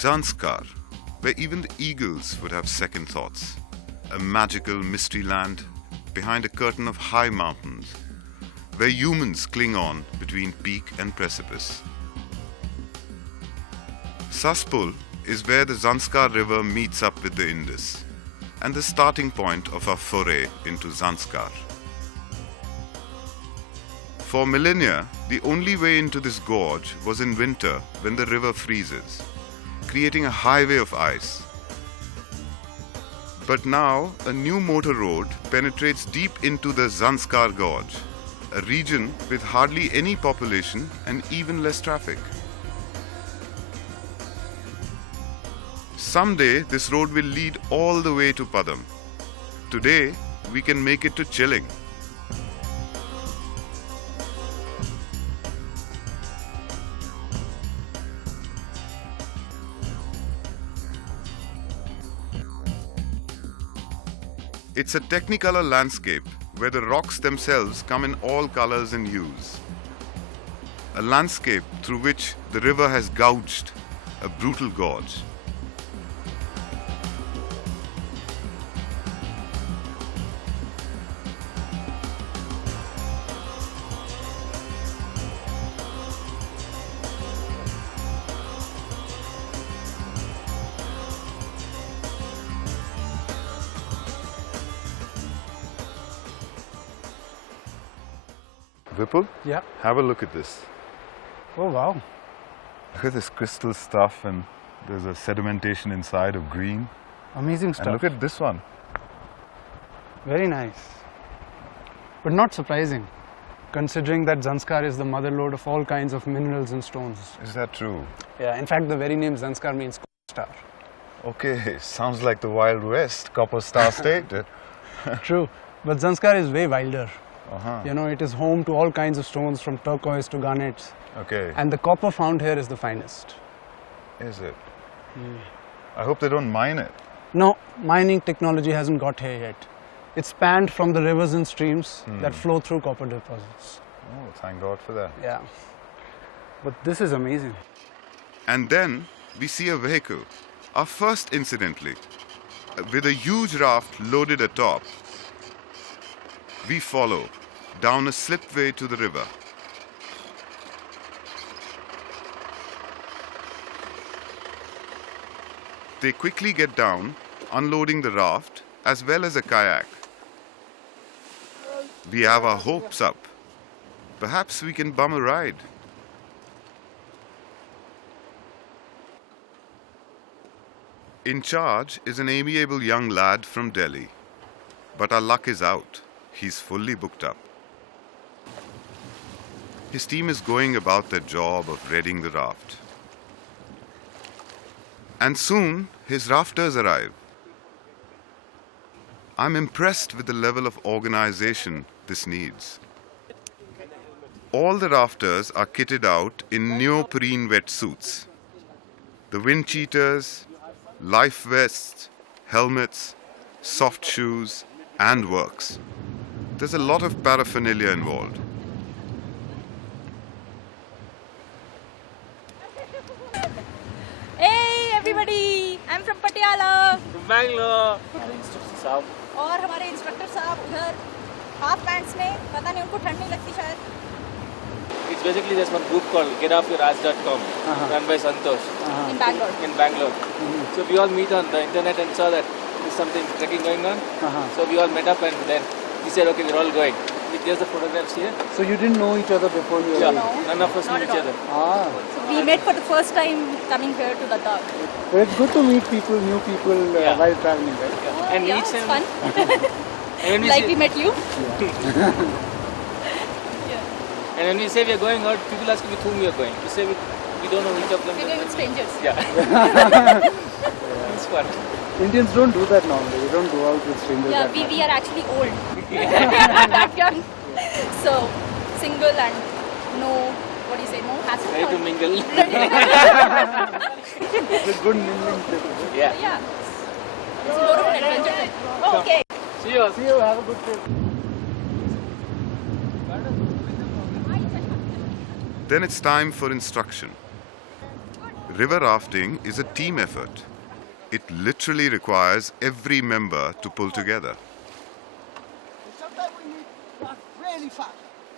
Zanskar, where even the eagles would have second thoughts. A magical mystery land behind a curtain of high mountains, where humans cling on between peak and precipice. CAST-VIPUL is where the Zanskar river meets up with the Indus, and the starting point of our foray into Zanskar. For millennia, the only way into this gorge was in winter when the river freezes, creating a highway of ice. But now, a new motor road penetrates deep into the Zanskar Gorge, a region with hardly any population and even less traffic. Someday, this road will lead all the way to Padam. Today, we can make it to Chilling. It's a technicolor landscape where the rocks themselves come in all colors and hues. A landscape through which the river has gouged a brutal gorge. Vipul? Yeah. Have a look at this. Oh, wow. Look at this crystal stuff, and there's a sedimentation inside of green. Amazing stuff. And look at this one. Very nice. But not surprising, considering that Zanskar is the mother lode of all kinds of minerals and stones. Is that true? Yeah, in fact, the very name Zanskar means star. Okay, sounds like the Wild West, Copper Star State. True, but Zanskar is way wilder. Uh-huh. You know, it is home to all kinds of stones from turquoise to garnets. Okay. And the copper found here is the finest. Is it? I hope they don't mine it. No, mining technology hasn't got here yet. It's spanned from the rivers and streams that flow through copper deposits. Oh, thank God for that. Yeah. But this is amazing. And then we see a vehicle, our first incidentally, with a huge raft loaded atop. We follow down a slipway to the river. They quickly get down, unloading the raft as well as a kayak. We have our hopes up. Perhaps we can bum a ride. In charge is an amiable young lad from Delhi. But our luck is out. He's fully booked up. His team is going about their job of readying the raft. And soon, his rafters arrive. I'm impressed with the level of organization this needs. All the rafters are kitted out in neoprene wetsuits. The wind cheaters, life vests, helmets, soft shoes, and works. There's a lot of paraphernalia involved. Hey everybody, I'm from Patiala. From Bangalore. और हमारे instructor साहब उधर half pants में पता नहीं उनको ठंड नहीं लगती शायद. It's basically just one group called getoffyourass.com, run by Santosh In Bangalore. in Bangalore. So we all meet on the internet and saw that there's something trekking going on. So we all met up and then he said, okay, we're all going. There's the photographs here. So you didn't know each other before you Yeah, arrived? none of us Not knew at each all. other. Ah. So we met for the first time coming here to Ladakh. But it's good to meet people, new people Yeah. while traveling, right? And yeah, each it's time- fun. And when we Like say, we met you. and when we say we are going out, people ask with whom we are going. We say we don't know which of them. We're going with strangers. Yeah. It's fun. Indians don't do that normally. We don't go out with strangers. Yeah, that much. we are actually old. That young. So, single and no, what do you say, no hassle? Ready to mingle. It's a good mingling trip. Yeah. Yeah. It's more of an adventure trip. Oh, okay. See you. See you, have a good trip. Then it's time for instruction. River rafting is a team effort. It literally requires every member to pull together. Sometimes we need really fast.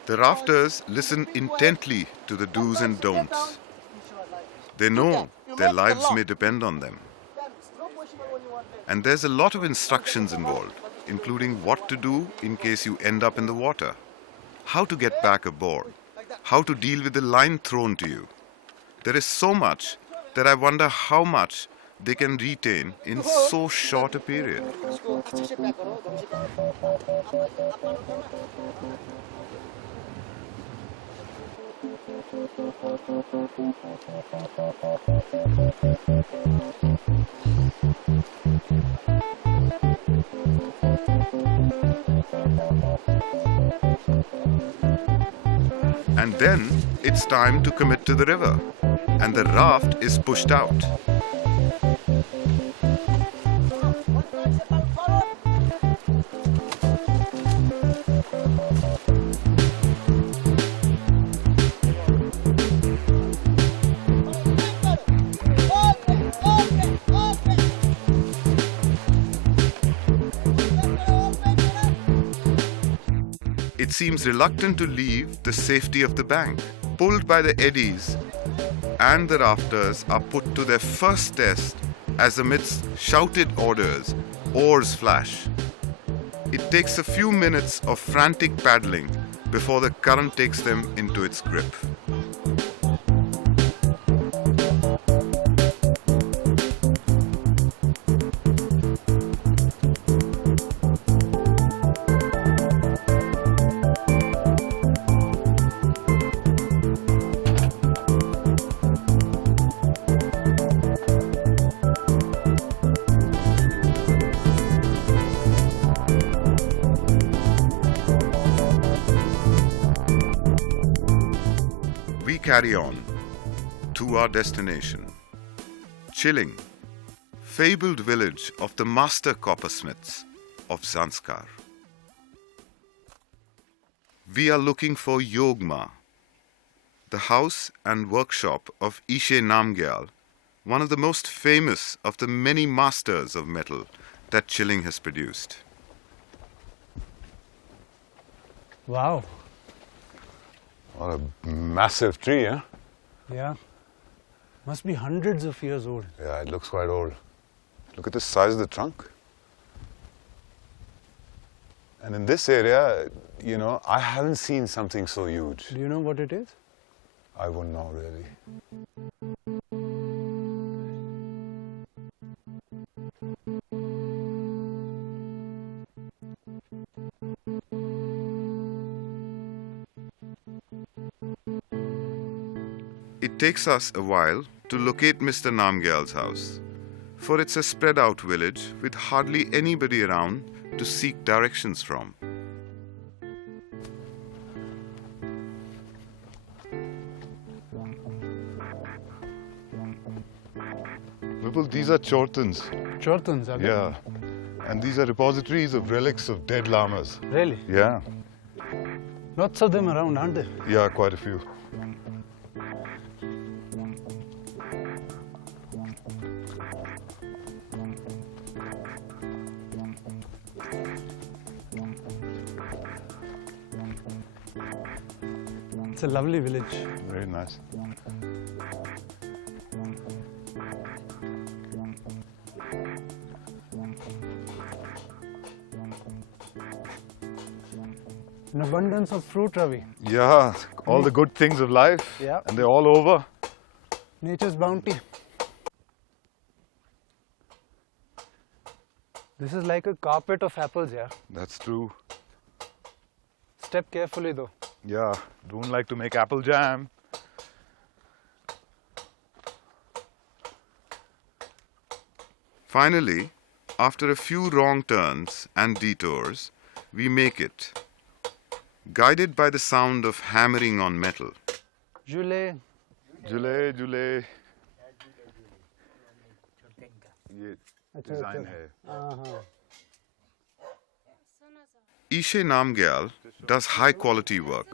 The rafters listen intently to the do's and don'ts. They know their lives may depend on them. And there's a lot of instructions involved, including what to do in case you end up in the water, how to get back aboard, how to deal with the line thrown to you. There is so much that I wonder how much they can retain in so short a period. And then it's time to commit to the river, and the raft is pushed out. It seems reluctant to leave the safety of the bank. Pulled by the eddies, and the rafters are put to their first test as amidst shouted orders, oars flash. It takes a few minutes of frantic paddling before the current takes them into its grip. We carry on to our destination, Chilling, fabled village of the master coppersmiths of Zanskar. We are looking for Yogma, the house and workshop of Ishe Namgyal, one of the most famous of the many masters of metal that Chilling has produced. Wow. What a massive tree, huh? Yeah. Must be hundreds of years old. Yeah, it looks quite old. Look at the size of the trunk. And in this area, you know, I haven't seen something so huge. Do you know what it is? I wouldn't know, really. It takes us a while to locate Mr. Namgyal's house, for it's a spread out village with hardly anybody around to seek directions from. Vipul, these are chortans. Chortans, are they? Yeah. And these are repositories of relics of dead llamas. Really? Yeah. Lots of them around, aren't there? Yeah, quite a few. It's a lovely village. Very nice. An abundance of fruit, Ravi. Yeah, all the good things of life. Yeah. And they're all over. Nature's bounty. This is like a carpet of apples, yeah. That's true. Step carefully though. Yeah, don't like to make apple jam. Finally, after a few wrong turns and detours, we make it, guided by the sound of hammering on metal. Jule. Jule, Jule. ये अच्छा, design अच्छा. है. Ishe Namgyal does high quality work,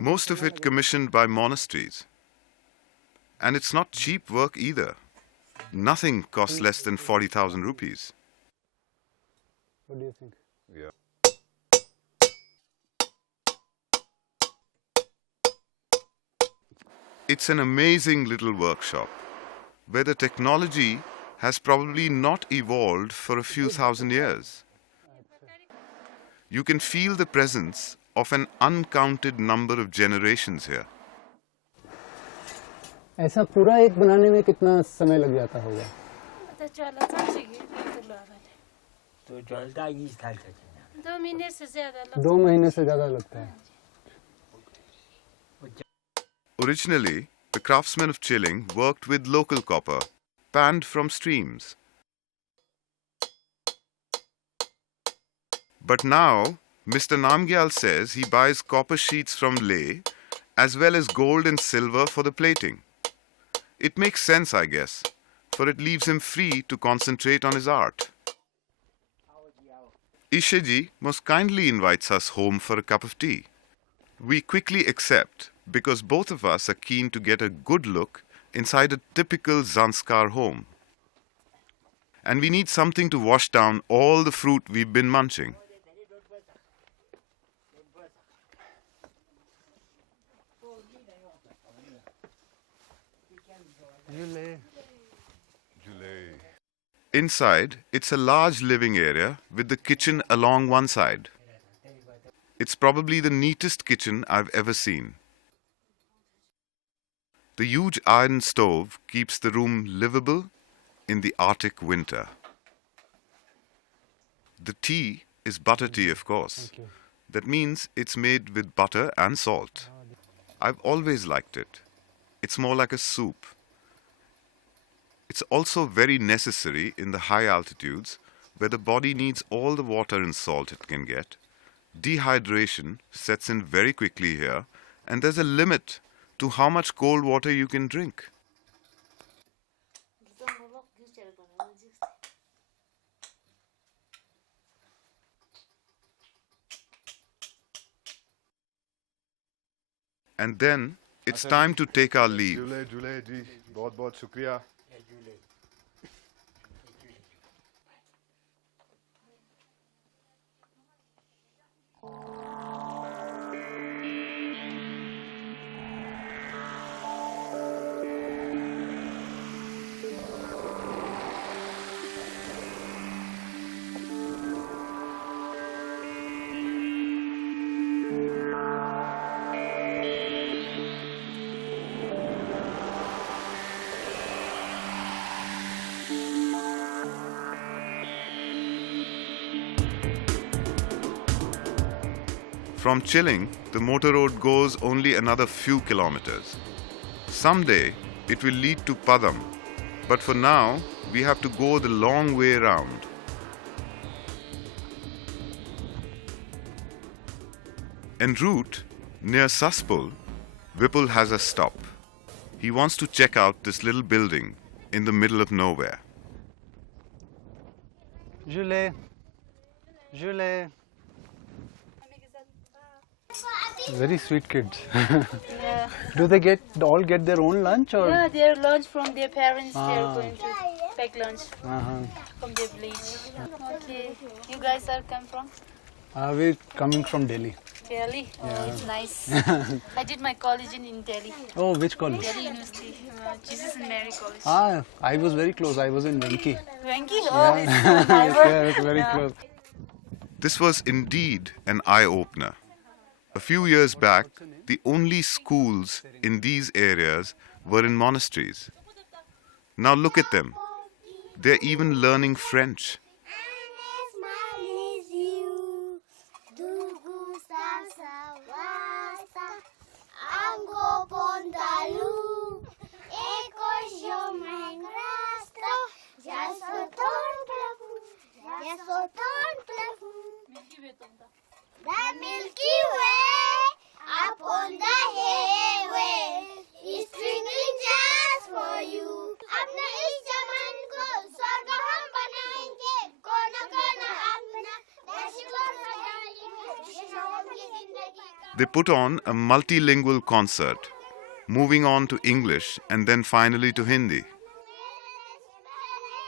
most of it commissioned by monasteries. And it's not cheap work either. Nothing costs less than 40,000 rupees. What do you think? Yeah. It's an amazing little workshop where the technology has probably not evolved for a few thousand years. You can feel the presence of an uncounted number of generations here. ऐसा पूरा एक बनाने में कितना समय लग जाता होगा? तो चलता ही इस साल से 2 महीने से ज़्यादा लगता है. Originally, the craftsmen of Chilling worked with local copper, panned from streams. But now, Mr. Namgyal says he buys copper sheets from Leh, as well as gold and silver for the plating. It makes sense, I guess, for it leaves him free to concentrate on his art. Ishaji most kindly invites us home for a cup of tea. We quickly accept because both of us are keen to get a good look inside a typical Zanskar home. And we need something to wash down all the fruit we've been munching. Inside, it's a large living area with the kitchen along one side. It's probably the neatest kitchen I've ever seen. The huge iron stove keeps the room livable in the Arctic winter. The tea is butter tea, of course. That means it's made with butter and salt. I've always liked it. It's more like a soup. It's also very necessary in the high altitudes where the body needs all the water and salt it can get. Dehydration sets in very quickly here, and there's a limit to how much cold water you can drink. And then it's time to take our leave. Jule ji, बहुत शुक्रिया. From Chilling, the motor road goes only another few kilometers. Someday, it will lead to Padam, but for now, we have to go the long way round. En route, near Saspul, Vipul has a stop. He wants to check out this little building in the middle of nowhere. Julie. Very sweet kids. Yeah. Do they all get their own lunch or? Yeah, their lunch from their parents. They're Ah. going to pack lunch from their village. Okay. You guys are come from We're coming from Delhi. Delhi? Oh, it's nice. I did my college in Delhi. Oh, which college? Delhi University. Jesus and Mary College. I was very close. I was in Venki. Venki? Oh, it's so nice. Yeah, it's very close. This was indeed an eye-opener. A few years back, the only schools in these areas were in monasteries. Now look at them. They're even learning French. The Milky Way upon the highway is twinkling just for you. अपने इस चमन को स्वर्ग हम बनाएंगे, कोना कोना अपना देश को सजाएंगे, देश की जिंदगी का. They put on a multilingual concert. moving on to English and then finally to Hindi.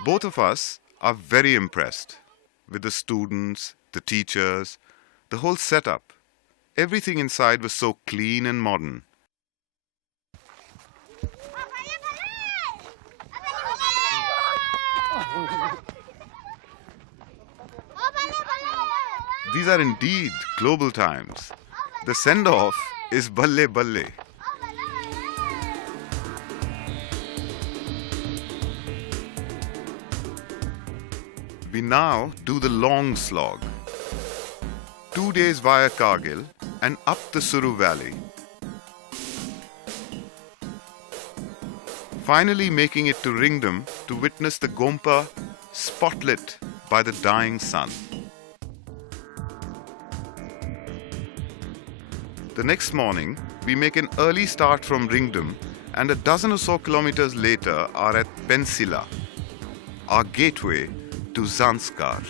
Both of us are very impressed with the students, the teachers, the whole setup. Everything inside was so clean and modern. These are indeed global times. The send-off is Balle Balle. We now do the long slog. 2 days via Kargil and up the Suru Valley. Finally making it to Ringdam to witness the Gompa spotlit by the dying sun. The next morning, we make an early start from Ringdam and a dozen or so kilometers later are at Pensila, our gateway to Zanskar.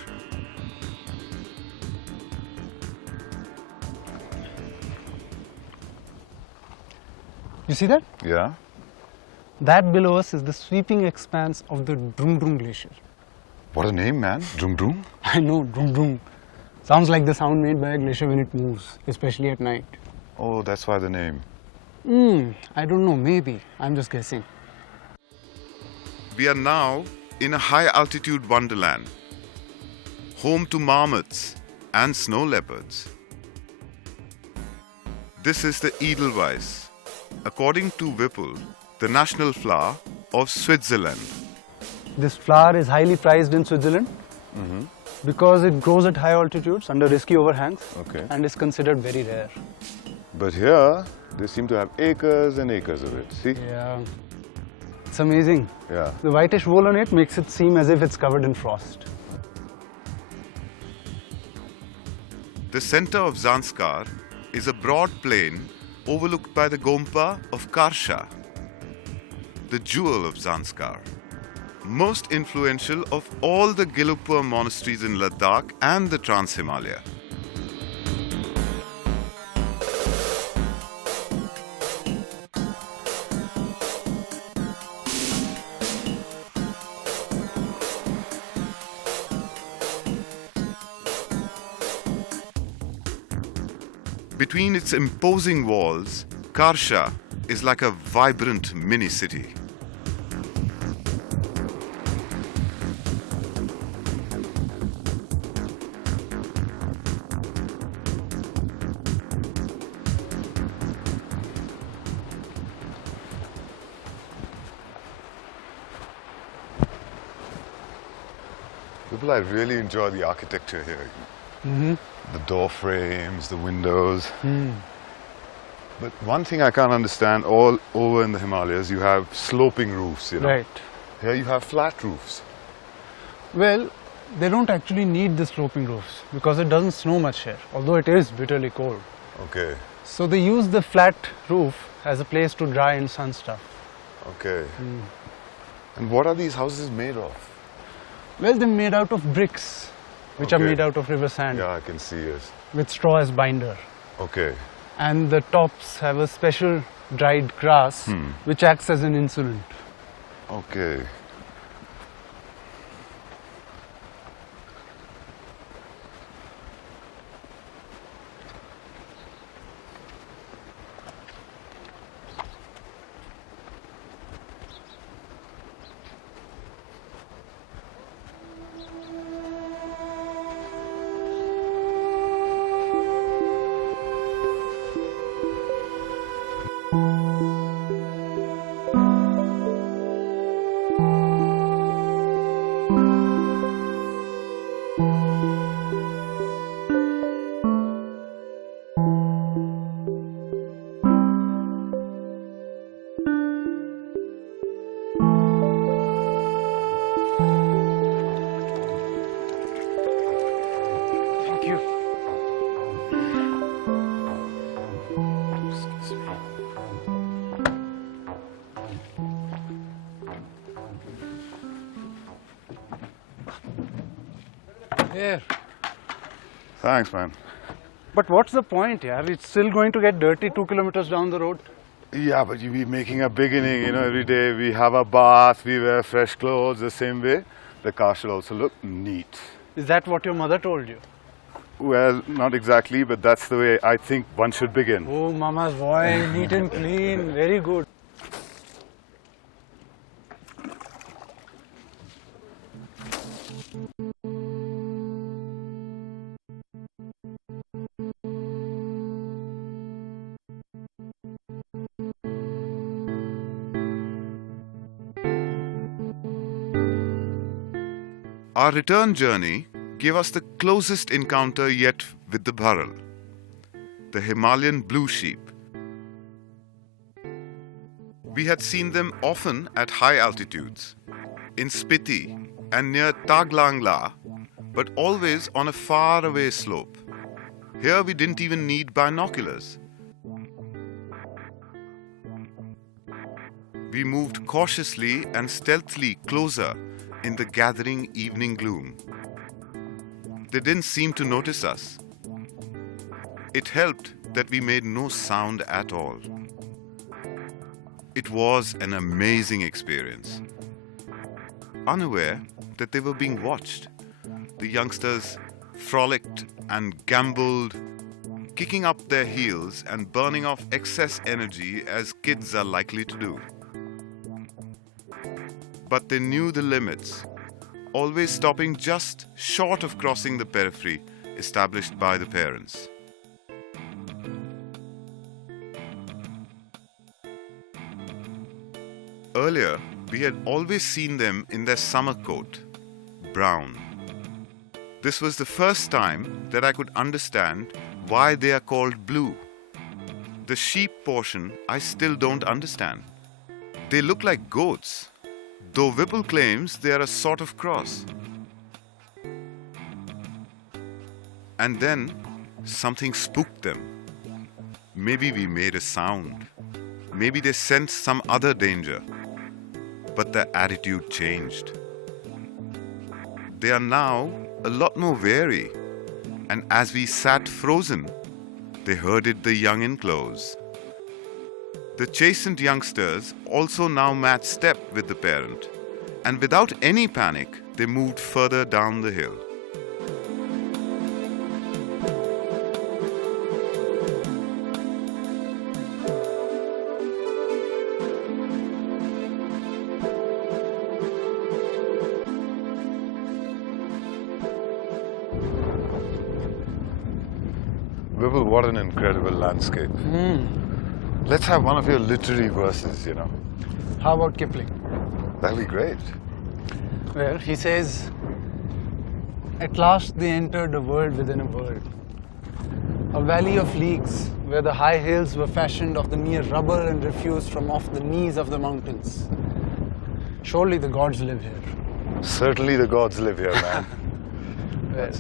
You see that? Yeah? That below us is the sweeping expanse of the Drung Drung Glacier. What a name, man. Drum Drum. I know, Drung Drung. Sounds like the sound made by a glacier when it moves, especially at night. Oh, that's why the name. I don't know, maybe. I'm just guessing. We are now in a high-altitude wonderland, home to marmots and snow leopards. This is the Edelweiss, according to Vipul, the national flower of Switzerland. This flower is highly prized in Switzerland because it grows at high altitudes under risky overhangs Okay. and is considered very rare. But here, they seem to have acres and acres of it. See? Yeah. It's amazing. Yeah. The whitish wool on it makes it seem as if it's covered in frost. The center of Zanskar is a broad plain overlooked by the Gompa of Karsha, the jewel of Zanskar, most influential of all the Gelugpa monasteries in Ladakh and the Trans-Himalaya. Between its imposing walls, Karsha is like a vibrant mini-city. People, I really enjoy the architecture here. The door frames, the windows. But one thing I can't understand, all over in the Himalayas, you have sloping roofs, you know. Right. Here you have flat roofs. Well, they don't actually need the sloping roofs because it doesn't snow much here, although it is bitterly cold. Okay, So they use the flat roof as a place to dry and sun stuff. okay. And what are these houses made of? Well, they're made out of bricks, which are Okay. made out of river sand Yeah, I can see it. with straw as binder. Okay. And the tops have a special dried grass which acts as an insulant. Okay. Thank you. Here. Thanks, man. But what's the point, yaar? It's still going to get dirty 2 kilometers down the road. Yeah, but we're making a beginning, every day we have a bath, we wear fresh clothes the same way. The car should also look neat. Is that what your mother told you? Well, not exactly, but that's the way I think one should begin. Oh, mama's boy, neat and clean, very good. Our return journey gave us the closest encounter yet with the bharal, the Himalayan blue sheep. We had seen them often at high altitudes, in Spiti and near Taglangla, but always on a far-away slope. Here we didn't even need binoculars. We moved cautiously and stealthily closer in the gathering evening gloom. They didn't seem to notice us. It helped that we made no sound at all. It was an amazing experience. Unaware that they were being watched, the youngsters frolicked and gambled, kicking up their heels and burning off excess energy as kids are likely to do. But they knew the limits, always stopping just short of crossing the periphery established by the parents. Earlier, we had always seen them in their summer coat, brown. This was the first time that I could understand why they are called blue. The sheep portion I still don't understand. They look like goats, though Vipul claims they are a sort of cross. And then something spooked them. Maybe we made a sound. Maybe they sensed some other danger. But their attitude changed. They are now a lot more wary, and as we sat frozen, they herded the young in close. The chastened youngsters also now matched step with the parent, and without any panic, they moved further down the hill. Vipul, what an incredible landscape. Let's have one of your literary verses, How about Kipling? That'll be great. Well, he says, "At last they entered a world within a world, a valley of leagues where the high hills were fashioned of the mere rubble and refuse from off the knees of the mountains. Surely the gods live here." Certainly the gods live here, man. Well,